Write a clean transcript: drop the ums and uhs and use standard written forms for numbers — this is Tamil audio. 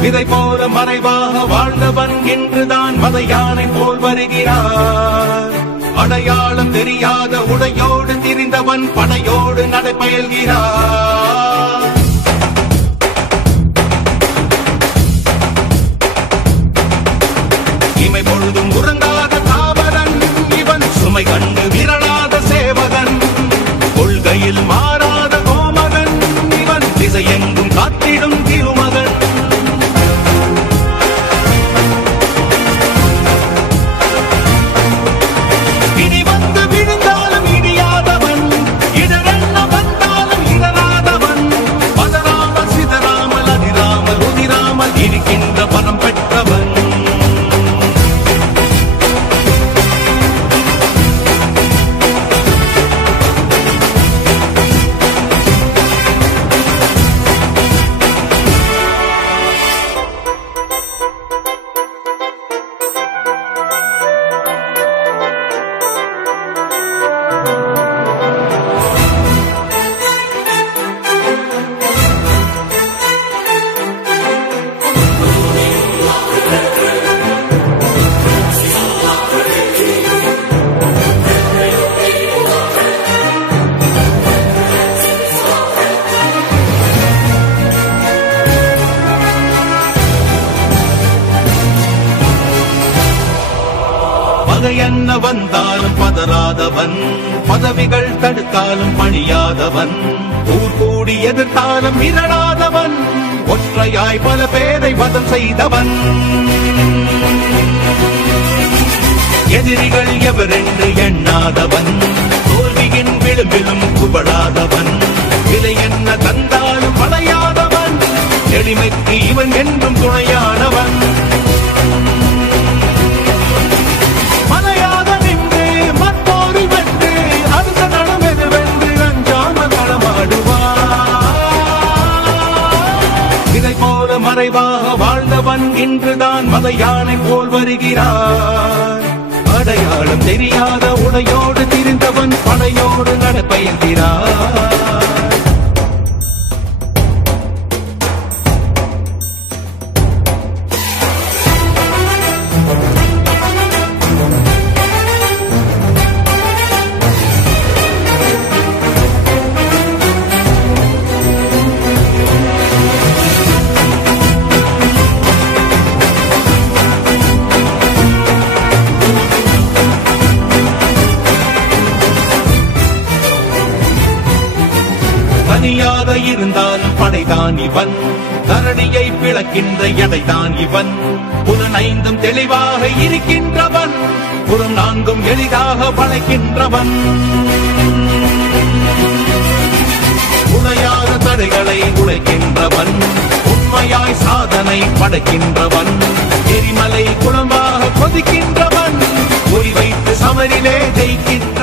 விதை போல மறைவாக வாழ்ந்தவன் இன்றுதான் மத யானை போல் வருகிறார். அடையாளம் தெரியாத உடையோடு திரிந்தவன் படையோடு நடைபயல்கிறார். இமை பொழுதும் உறங்காத தாவரன் இவன், சுமை கண்டு விரலாத சேவகன், கொள்கையில் மாறாத கோமகன் இவன், திசையெங்கும் காத்திடும் திருமகன். இடி வந்து விழுந்தாலும் இடியாதவன், இடரென்ன வந்தாலும் இடராதவன், பதறாமல் சிதறாமல் அதிராமல் உதிராமல் இருக்கின்ற பலம் பெற்றவன். பகையென்ன வந்தாலும் பதறாதவன், பதவிகள் தடுத்தாலும் பணியாதவன், ஊர் கூடி எதிர்த்தாலும் மிரளாதவன், ஒற்றையாய் பல பேரை வதம் செய்தவன். எதிரிகள் எவரென்று எண்ணாதவன், தோல்வியின் விளிம்பிலும் குபடாதவன், விலை என்ன தந்தாலும் படையாதவன், எளிமைக்கு இவன் என்றும் துணையானவன். மறைவாக வாழ்ந்தவன் இன்றுதான் மத யானை போல் வருகிறார். அடையாளம் தெரியாத உடையோடு திரிந்தவன் படையோடு நடைபயல்கிறார். தனியாக இருந்தாலும் படைதான் இவன், தரணியை பிளக்கின்ற எடைதான் இவன், புலனைந்தும் தெளிவாக இருக்கின்றவன், புறம் நான்கும் எளிதாக வளைக்கின்றவன். உடையாத தடைகளை உழைக்கின்றவன், உண்மையாய் சாதனை படைக்கின்றவன், எரிமலை குளமாக கொதிக்கின்றவன், குறி வைத்து சமரிலே ஜெயிக்கின்ற